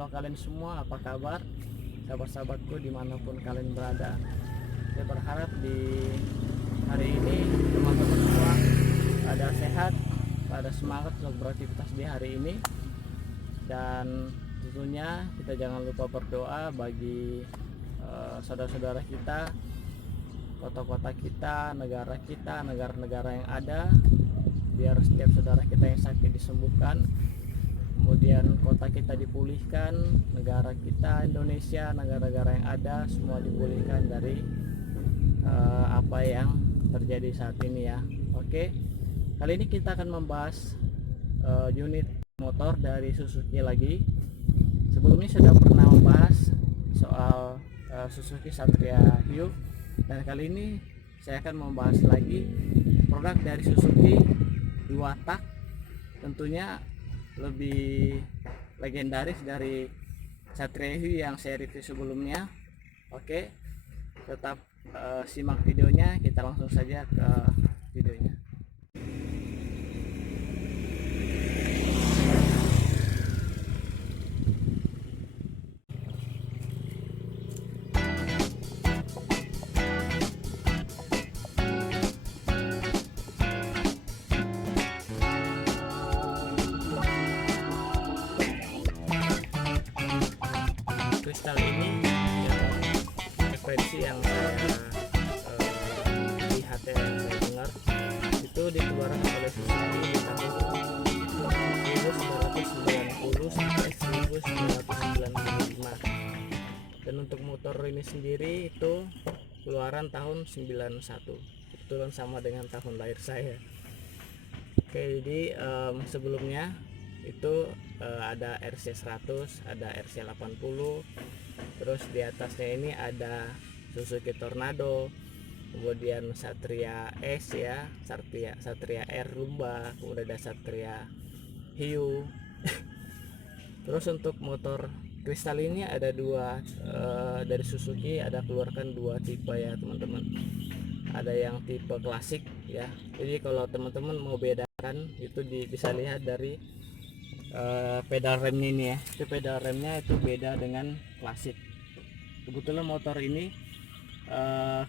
halo kalian semua, apa kabar sahabat-sahabatku dimanapun kalian berada. Saya berharap di hari ini teman-teman semua pada sehat, pada semangat untuk beraktivitas di hari ini. Dan tentunya kita jangan lupa berdoa bagi saudara-saudara kita, kota-kota kita, negara-negara yang ada, biar setiap saudara kita yang sakit disembuhkan, kemudian kota kita dipulihkan, negara kita Indonesia, negara-negara yang ada semua dipulihkan dari apa yang terjadi saat ini ya. Oke, kali ini kita akan membahas unit motor dari Suzuki lagi. Sebelumnya sudah pernah membahas soal Suzuki Satria Hiyo, dan kali ini saya akan membahas lagi produk dari Suzuki 2 tak, tentunya lebih legendaris dari Satria Hiyo yang saya review sebelumnya. Oke, tetap simak videonya, kita langsung saja ke videonya. Kristal ini ya, frekuensi yang saya lihat ya, yang saya dengar itu dikeluarkan oleh Suzuki di tahun 1990 sampai 1995. Dan untuk motor ini sendiri itu keluaran tahun 91, kebetulan sama dengan tahun lahir saya. Oke, jadi sebelumnya itu ada RC100, ada RC80, terus di atasnya ini ada Suzuki Tornado, kemudian Satria S ya, Satria R Lumba, kemudian ada Satria Hiyo. Terus untuk motor kristal ini ada dua, dari Suzuki ada keluarkan dua tipe ya teman-teman. Ada yang tipe klasik ya, jadi kalau teman-teman mau bedakan itu bisa lihat dari pedal remnya ini ya. Itu pedal remnya itu beda dengan klasik. Kebetulan motor ini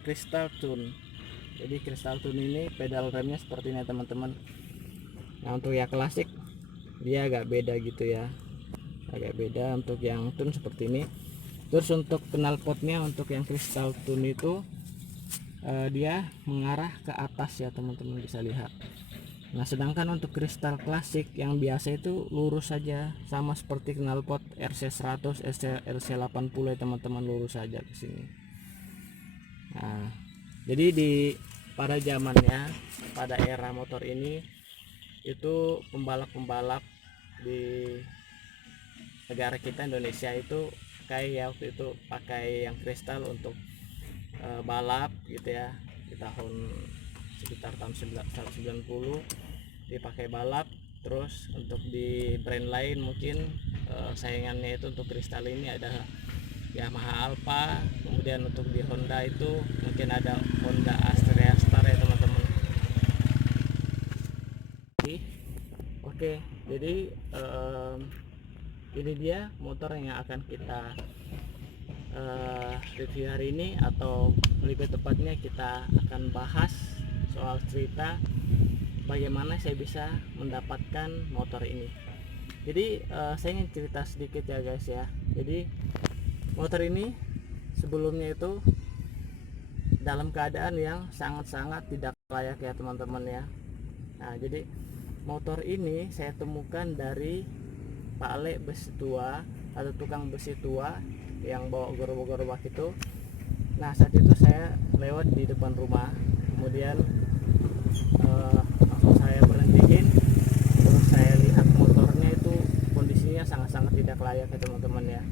Crystal Tune. Jadi Crystal Tune ini pedal remnya seperti ini teman-teman. Nah untuk yang klasik dia agak beda gitu ya, agak beda untuk yang tune seperti ini. Terus untuk knalpotnya untuk yang Crystal Tune itu dia mengarah ke atas ya teman-teman, bisa lihat. Nah sedangkan untuk kristal klasik yang biasa itu lurus saja, sama seperti knalpot RC100, RC80 ya teman-teman, lurus saja ke sini. Nah jadi pada zamannya, pada era motor ini itu pembalap-pembalap di negara kita Indonesia itu kayak waktu itu pakai yang kristal untuk balap gitu ya, di tahun sekitar tahun 1990 dipakai balap. Terus untuk di brand lain mungkin saingannya itu untuk kristal ini ada Yamaha Alpha, kemudian untuk di Honda itu mungkin ada Honda Astrea Star ya teman-teman. Oke, jadi ini dia motor yang akan kita review hari ini, atau lebih tepatnya kita akan bahas soal cerita bagaimana saya bisa mendapatkan motor ini. Jadi saya ingin cerita sedikit ya guys ya. Jadi motor ini sebelumnya itu dalam keadaan yang sangat-sangat tidak layak ya teman-teman ya. Nah jadi motor ini saya temukan dari Pak Ale besi tua, atau tukang besi tua yang bawa gerobak-gerobak itu. Nah saat itu saya lewat di depan rumah, kemudian langsung saya berhentiin. Terus saya lihat motornya itu kondisinya sangat-sangat tidak layak ya teman-teman ya.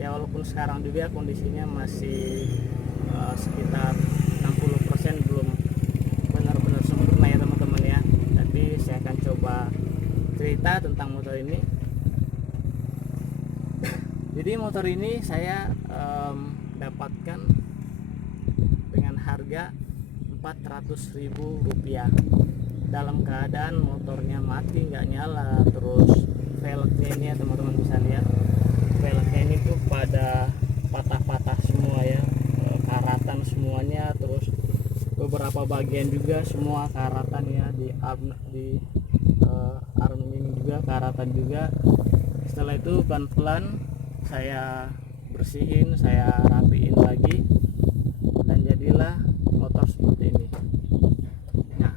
Ya walaupun sekarang juga kondisinya masih sekitar 60% belum benar-benar sempurna ya teman-teman ya. Tapi saya akan coba cerita tentang motor ini. Jadi motor ini saya dapatkan dengan harga Rp400.000 dalam keadaan motornya mati, nggak nyala. Terus velgnya ini ya teman-teman bisa lihat, velg beberapa bagian juga semua karatan ya, arm ini juga karatan juga. Setelah itu pelan-pelan saya bersihin, saya rapiin lagi, dan jadilah motor seperti ini. Nah,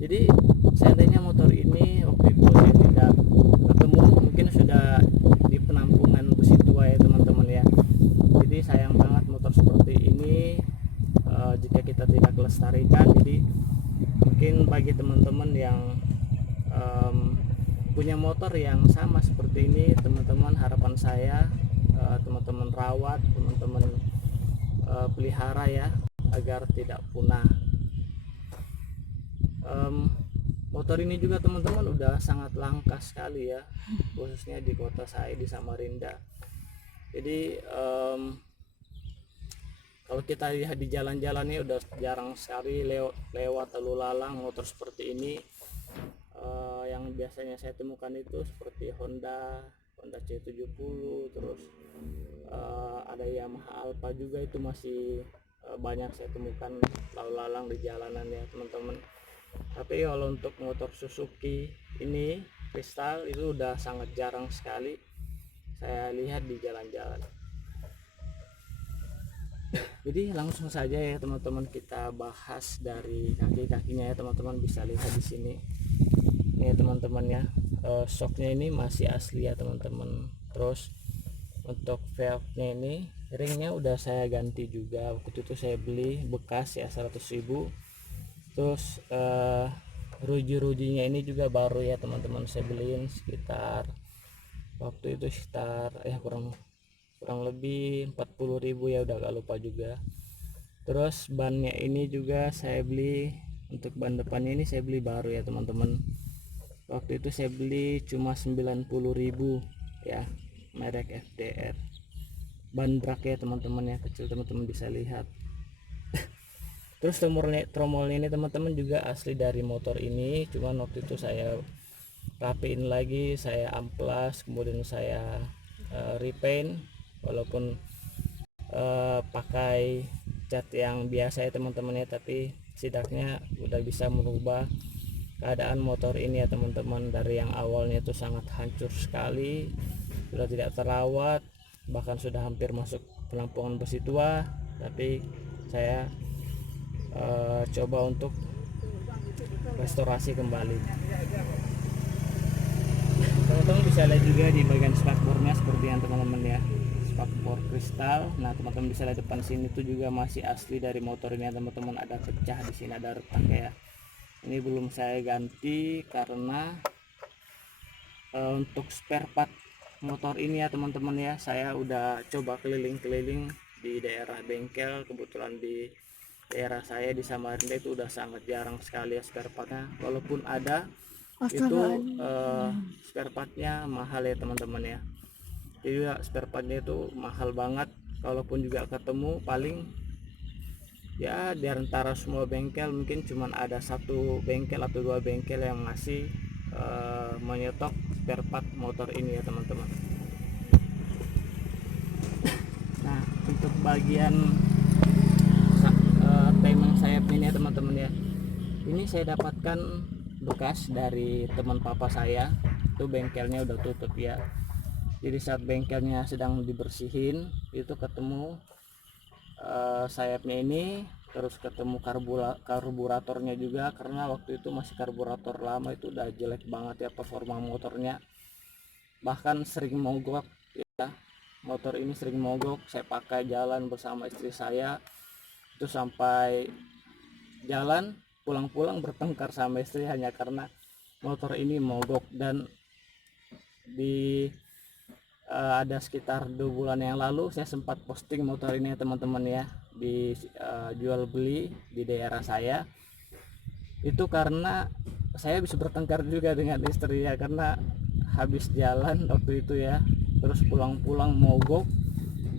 jadi seandainya motor ini waktu itu saya tidak ketemu, mungkin sudah di penampungan besi tua ya teman-teman ya. Jadi sayang banget motor seperti ini jika kita tidak lestarikan. Jadi mungkin bagi teman-teman yang punya motor yang sama seperti ini, teman-teman, harapan saya teman-teman rawat, teman-teman pelihara ya, agar tidak punah. Motor ini juga teman-teman udah sangat langka sekali ya, khususnya di kota saya di Samarinda. Jadi kalau kita lihat di jalan-jalannya udah jarang sekali lewat lalu lalang motor seperti ini. Yang biasanya saya temukan itu seperti Honda C70, terus ada Yamaha Alfa juga, itu masih banyak saya temukan lalu lalang di jalanan ya teman-teman. Tapi kalau untuk motor Suzuki ini Crystal itu udah sangat jarang sekali saya lihat di jalan-jalan. Jadi langsung saja ya teman-teman, kita bahas dari kaki-kakinya ya teman-teman. Bisa lihat di sini nih teman-teman ya, shocknya ini masih asli ya teman-teman. Terus untuk valve-nya ini, ringnya udah saya ganti juga, waktu itu saya beli bekas ya 100.000. Terus ruji-rujinya ini juga baru ya teman-teman, saya beliin sekitar waktu itu sekitar kurang lebih 40.000 ya, udah gak lupa juga. Terus bannya ini juga saya beli, untuk ban depannya ini saya beli baru ya teman-teman. Waktu itu saya beli cuma 90.000 ya, merek FDR. Ban brak ya teman-teman ya, kecil, teman-teman bisa lihat. Terus tromolnya ini teman-teman juga asli dari motor ini, cuman waktu itu saya rapiin lagi, saya amplas, kemudian saya repaint, walaupun pakai cat yang biasa ya teman-teman ya, tapi setidaknya udah bisa merubah keadaan motor ini ya teman-teman. Dari yang awalnya itu sangat hancur sekali, sudah tidak terawat, bahkan sudah hampir masuk penampungan besi tua, tapi saya coba untuk restorasi kembali. Teman-teman bisa lihat juga di bagian spakbornya seperti yang teman-teman ya, spakbor kristal. Nah teman-teman bisa lihat depan sini tuh juga masih asli dari motor ini ya teman-teman, ada pecah di sini, ada retak ya. Ini belum saya ganti karena untuk spare part motor ini ya teman-teman ya, saya udah coba keliling-keliling di daerah bengkel. Kebetulan di daerah saya di Samarinda itu udah sangat jarang sekali ya spare partnya, walaupun ada itu spare partnya mahal ya teman-teman ya. Jadi spare partnya itu mahal banget, kalaupun juga ketemu paling ya di antara semua bengkel mungkin cuman ada satu bengkel atau dua bengkel yang masih menyetok spare part motor ini ya teman-teman. Nah untuk bagian timing sayap ini ya teman-teman ya, ini saya dapatkan bekas dari teman papa saya, itu bengkelnya udah tutup ya. Jadi saat bengkelnya sedang dibersihin itu ketemu sayapnya ini, terus ketemu karburatornya juga, karena waktu itu masih karburator lama, itu udah jelek banget ya performa motornya, bahkan sering mogok ya. Motor ini sering mogok, saya pakai jalan bersama istri saya itu sampai jalan pulang-pulang bertengkar sama istri hanya karena motor ini mogok. Dan di ada sekitar 2 bulan yang lalu saya sempat posting motor ini ya teman-teman ya, di jual beli di daerah saya. Itu karena saya bisa bertengkar juga dengan istri ya, karena habis jalan waktu itu ya, terus pulang-pulang mogok,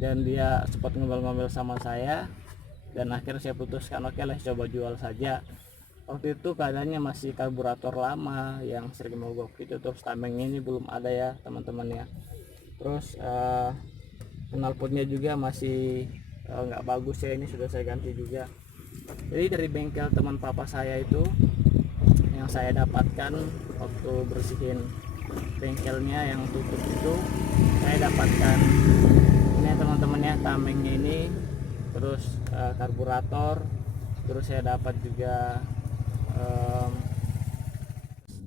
dan dia sempat ngomel-ngomel sama saya, dan akhirnya saya putuskan oke lah coba jual saja. Waktu itu keadaannya masih karburator lama yang sering mogok itu, terus tamengnya ini belum ada ya teman-teman ya. Terus knalpotnya juga masih nggak bagus ya, ini sudah saya ganti juga. Jadi dari bengkel teman papa saya itu yang saya dapatkan waktu bersihin bengkelnya yang tutup itu, saya dapatkan ini ya teman-teman ya, tamengnya ini, terus karburator, terus saya dapat juga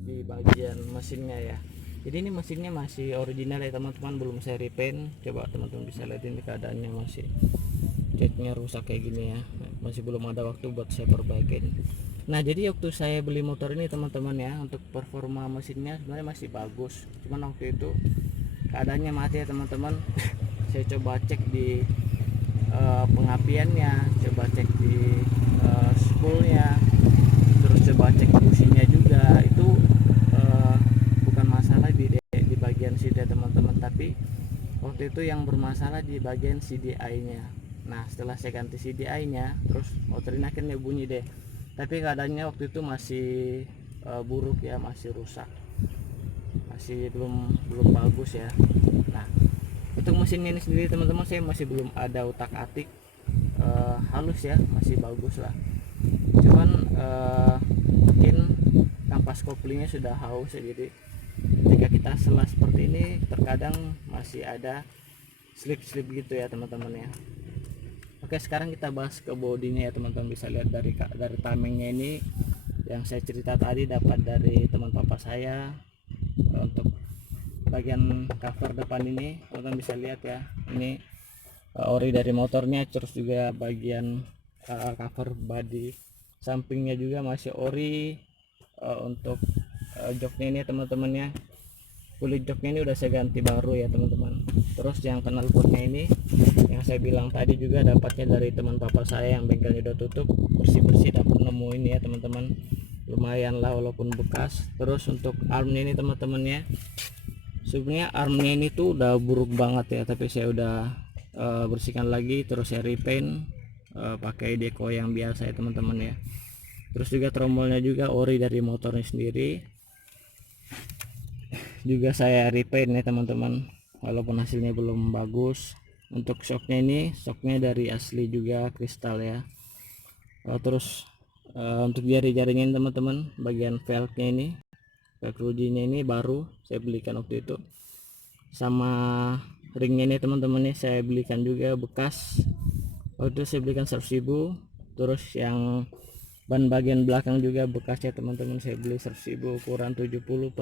di bagian mesinnya ya. Jadi ini mesinnya masih original ya teman-teman, belum saya repaint. Coba teman-teman bisa lihat ini keadaannya, masih catnya rusak kayak gini ya, masih belum ada waktu buat saya perbaikin. Nah jadi waktu saya beli motor ini teman-teman ya, untuk performa mesinnya sebenarnya masih bagus, cuman waktu itu keadaannya mati ya teman-teman. Saya coba cek di pengapiannya, coba cek di spoolnya, terus coba cek businya juga, itu bukan masalah di bagian seat ya teman-teman, tapi waktu itu yang bermasalah di bagian CDI nya. Nah setelah saya ganti CDI nya, terus motor ini akhirnya bunyi deh, tapi keadaannya waktu itu masih buruk ya, masih rusak, masih belum bagus ya. Nah untuk mesinnya ini sendiri teman-teman, saya masih belum ada utak atik halus ya, masih bagus lah, cuman mungkin kampas koplingnya sudah haus ya, jadi jika kita selah seperti ini terkadang masih ada slip-slip gitu ya teman-teman ya. Oke, sekarang kita bahas ke bodinya ya teman-teman. Bisa lihat dari tamengnya ini yang saya cerita tadi, dapat dari teman papa saya. Untuk bagian cover depan ini teman-teman bisa lihat ya, ini ori dari motornya, terus juga bagian cover body sampingnya juga masih ori. Untuk joknya ini teman-teman ya, kulit joknya ini udah saya ganti baru ya teman-teman. Terus yang knalpotnya ini yang saya bilang tadi juga dapatnya dari teman papa saya yang bengkelnya udah tutup, bersih-bersih dapat nemu ini ya teman-teman, lumayan lah walaupun bekas. Terus untuk armnya ini teman-teman ya, sebenarnya armnya ini tuh udah buruk banget ya, tapi saya udah bersihkan lagi, terus saya repaint pakai deco yang biasa ya teman-teman ya. Terus juga tromolnya juga ori dari motornya sendiri, juga saya repaint ya teman-teman, walaupun hasilnya belum bagus. Untuk shocknya ini, shocknya dari asli juga kristal ya. Terus untuk jari-jarinya teman-teman, bagian velgnya ini, velg rujinya ini baru saya belikan waktu itu, sama ringnya ini teman-teman ya, saya belikan juga bekas, waktu itu saya belikan 100.000. Terus yang ban bagian belakang juga bekas ya teman-teman, saya beli 100.000 ukuran 70/90.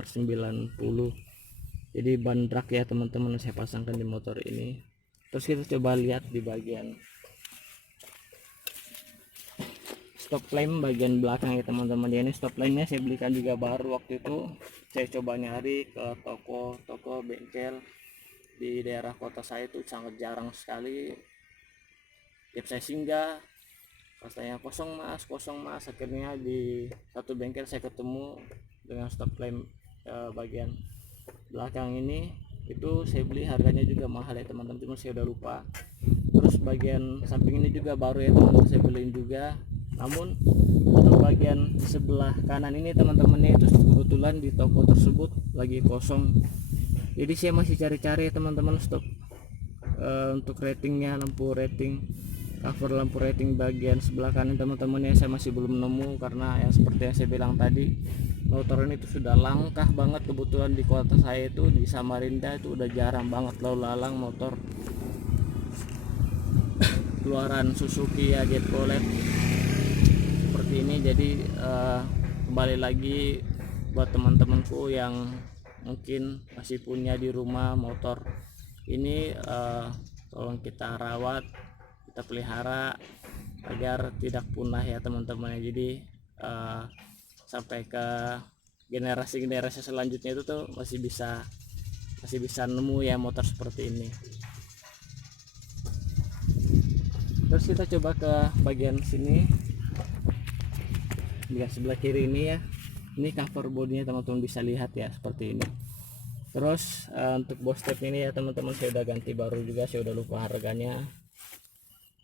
Jadi ban drag ya teman-teman saya pasangkan di motor ini. Terus kita coba lihat di bagian stop lamp bagian belakang ya teman-teman. Ini stop lampnya saya belikan juga baru waktu itu. Saya coba nyari ke toko bengkel di daerah kota saya itu sangat jarang sekali. Tiap saya singgah katanya kosong mas, akhirnya di satu bengkel saya ketemu dengan stop lamp bagian belakang ini. Itu saya beli harganya juga mahal ya teman-teman, cuma saya udah lupa. Terus bagian samping ini juga baru ya teman-teman, saya beliin juga. Namun untuk bagian sebelah kanan ini teman-temannya itu kebetulan di toko tersebut lagi kosong, jadi saya masih cari-cari ya teman-teman stok untuk ratingnya, lampu rating, cover lampu rating bagian sebelah kanan teman-teman ya, saya masih belum nemu. Karena ya seperti yang saya bilang tadi, motor ini tuh sudah langkah banget. Kebetulan di kota saya itu di Samarinda itu udah jarang banget lalu lalang motor keluaran Suzuki ya Jet Colet seperti ini. Jadi kembali lagi buat teman-temanku yang mungkin masih punya di rumah motor ini, tolong kita rawat, kita pelihara agar tidak punah ya teman-teman. Jadi sampai ke generasi selanjutnya itu tuh masih bisa nemu ya motor seperti ini. Terus kita coba ke bagian sini, di sebelah kiri ini ya, ini cover bodinya teman-teman bisa lihat ya seperti ini. Terus untuk bostep ini ya teman-teman, saya udah ganti baru juga, saya udah lupa harganya.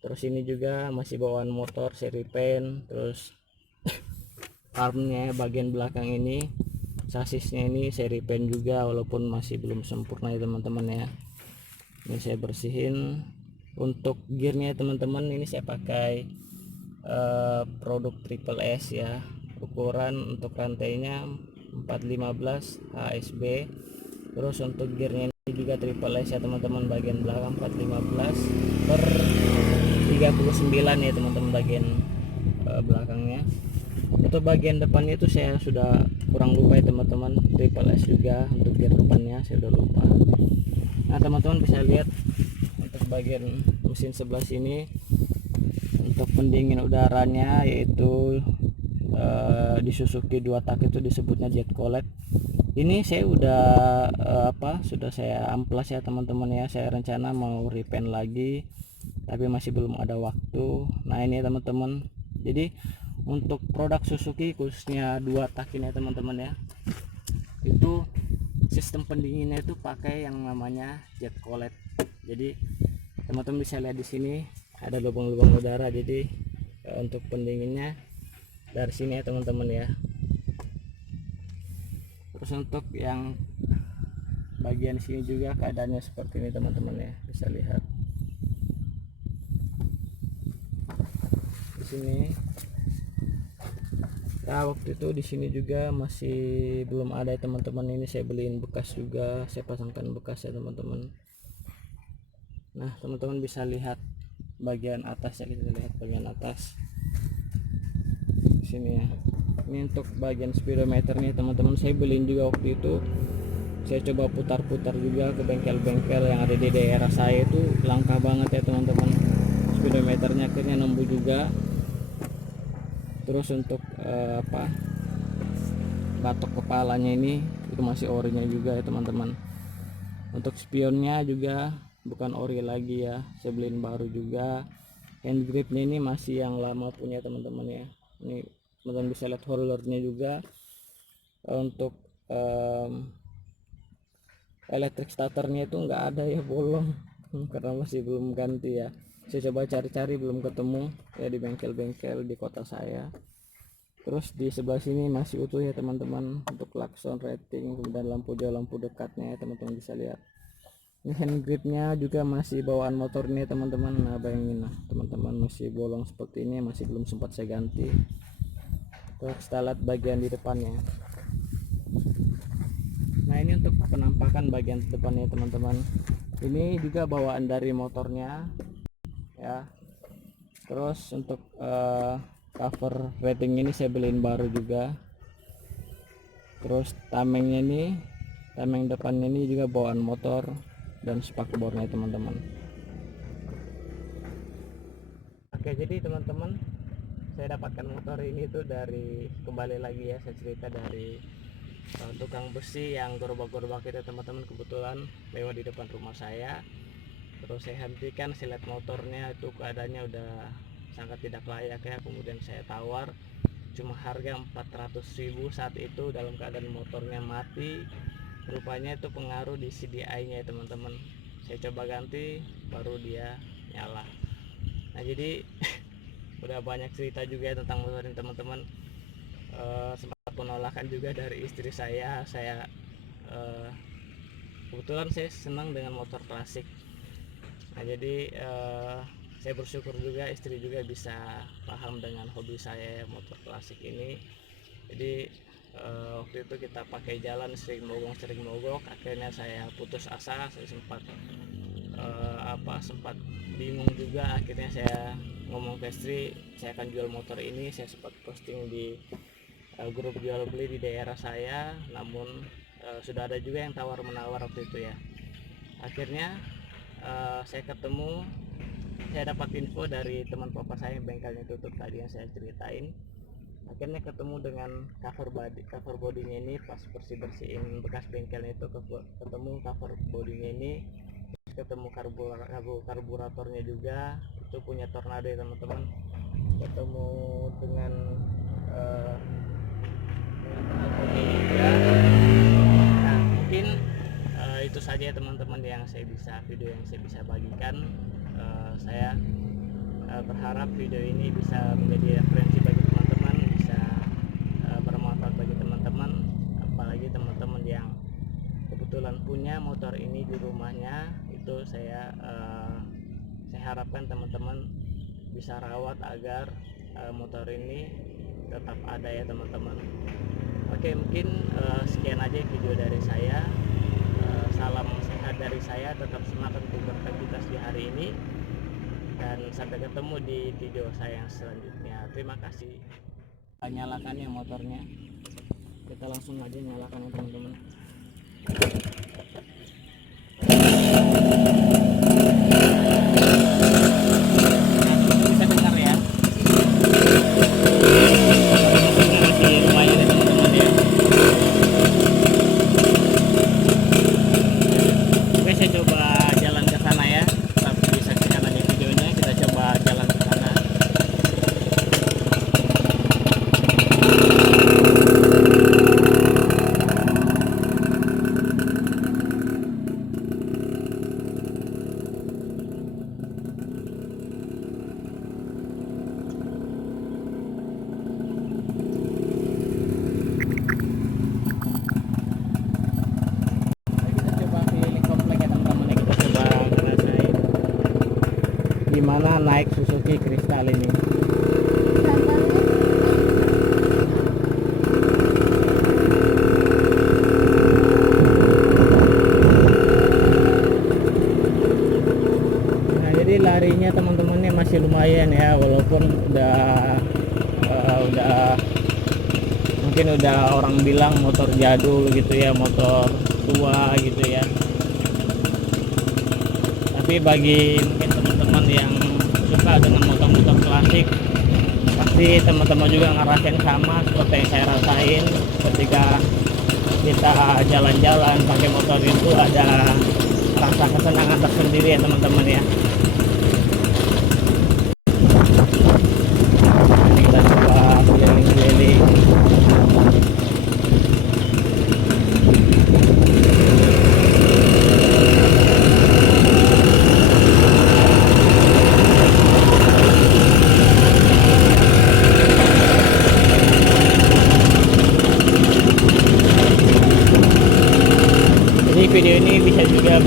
Terus ini juga masih bawaan motor, saya repaint. Terus armnya bagian belakang ini, sasisnya ini saya repaint juga walaupun masih belum sempurna ya teman-teman ya. Ini saya bersihin. Untuk gearnya teman-teman ini saya pakai produk Triple S ya. Ukuran untuk rantainya 415 HSB. Terus untuk gearnya ini juga Triple S ya teman-teman, bagian belakang 415 per 39 ya teman-teman bagian belakangnya. Untuk bagian depannya itu saya sudah kurang lupa ya teman-teman, Triple S juga untuk gear depannya saya udah lupa. Nah teman-teman bisa lihat untuk bagian mesin sebelah sini untuk pendingin udaranya, yaitu di Suzuki 2 tak itu disebutnya jet collet. Ini saya udah sudah saya amplas ya teman-teman ya. Saya rencana mau repaint lagi tapi masih belum ada waktu. Nah ini ya teman-teman, jadi untuk produk Suzuki khususnya 2 tak ini ya teman-teman ya, itu sistem pendinginnya itu pakai yang namanya jet collet. Jadi teman-teman bisa lihat di sini ada lubang-lubang udara, jadi untuk pendinginnya dari sini ya teman-teman ya. Terus untuk yang bagian sini juga keadaannya seperti ini teman-teman ya, bisa lihat di sini. Nah waktu itu di sini juga masih belum ada ya teman-teman, ini saya beliin bekas juga, saya pasangkan bekas ya teman-teman. Nah teman-teman bisa lihat bagian atas ya, kita lihat bagian atas di sini ya. Ini untuk bagian speedometer nih teman-teman, saya beliin juga waktu itu. Saya coba putar-putar juga ke bengkel-bengkel yang ada di daerah saya, itu langka banget ya teman-teman. Speedometernya akhirnya nembus juga. Terus untuk batok kepalanya ini itu masih orinya juga ya teman-teman. Untuk spionnya juga bukan ori lagi ya, saya beliin baru juga. Hand gripnya ini masih yang lama punya teman-teman ya. Ini teman-teman bisa lihat holdernya juga. Untuk electric starternya itu nggak ada ya, bolong karena masih belum ganti ya. Saya coba cari-cari belum ketemu ya di bengkel-bengkel di kota saya. Terus di sebelah sini masih utuh ya teman-teman, untuk klakson, rating, kemudian lampu jauh, lampu dekatnya ya teman-teman bisa lihat. Ini hand gripnya juga masih bawaan motor ini teman-teman. Nah bayangin lah teman-teman, masih bolong seperti ini, masih belum sempat saya ganti. Terus kita lihat bagian di depannya. Nah ini untuk penampakan bagian depannya teman-teman, ini juga bawaan dari motornya ya. Terus untuk cover rating ini saya beliin baru juga. Terus tamengnya ini, tameng depannya ini juga bawaan motor dan spakbornya teman-teman. Oke jadi teman-teman, saya dapatkan motor ini tuh dari, kembali lagi ya saya cerita, dari tukang besi yang gerobak-gerobak itu teman-teman, kebetulan lewat di depan rumah saya. Terus saya hentikan, saya lihat motornya itu keadaannya udah sangat tidak layak ya. Kemudian saya tawar cuma harga 400.000 saat itu, dalam keadaan motornya mati. Rupanya itu pengaruh di CDI nya ya teman-teman. Saya coba ganti baru dia nyala. Nah jadi udah banyak cerita juga ya tentang motor ini teman-teman. Sempat penolakan juga dari istri saya. Kebetulan saya senang dengan motor klasik. Nah jadi saya bersyukur juga istri juga bisa paham dengan hobi saya motor klasik ini. Jadi waktu itu kita pakai jalan sering mogok, akhirnya saya putus asa. Saya sempat sempat bingung juga, akhirnya saya ngomong ke istri saya akan jual motor ini. Saya sempat posting di grup jual beli di daerah saya, namun sudah ada juga yang tawar menawar waktu itu ya. Akhirnya saya dapat info dari teman papa saya yang bengkelnya tutup tadi yang saya ceritain. Akhirnya ketemu dengan cover bodinya ini, pas bersihin bekas bengkelnya itu ketemu cover bodinya ini, ketemu karburatornya juga, itu punya Tornado ya teman-teman. Ketemu dengan nah mungkin itu saja teman-teman yang saya bisa bagikan. Saya berharap video ini bisa menjadi referensi bagi teman-teman, bisa bermanfaat bagi teman-teman, apalagi teman-teman yang kebetulan punya motor ini di rumahnya. Itu saya harapkan teman-teman bisa rawat agar motor ini tetap ada ya teman-teman. Oke, mungkin sekian aja video dari saya. Salam sehat dari saya, tetap semangat untuk beraktivitas di hari ini, dan sampai ketemu di video saya yang selanjutnya. Terima kasih. Nyalakan ya motornya, kita langsung aja nyalakan ya teman-teman. Bisa dengar ya, masih lumayan ya teman-teman ya. Oke, saya coba jalan ke sana ya, tapi disaksikan aja videonya. Kita coba jalan ke sana. Kita coba keliling komplek ya teman-teman ya. Kita coba ngerasain gimana naik Suzuki Crystal ini. Nah, jadi larinya teman-temannya masih lumayan ya, walaupun udah mungkin udah orang bilang motor jadul gitu ya, motor tua gitu ya. Tapi bagi mungkin teman-teman yang suka dengan motor-motor klasik, pasti teman-teman juga ngerasain sama seperti yang saya rasain ketika kita jalan-jalan pakai motor itu. Ada rasa kesenangan tersendiri ya teman-teman ya. Ini kita coba keliling-keliling. Jadi video ini bisa juga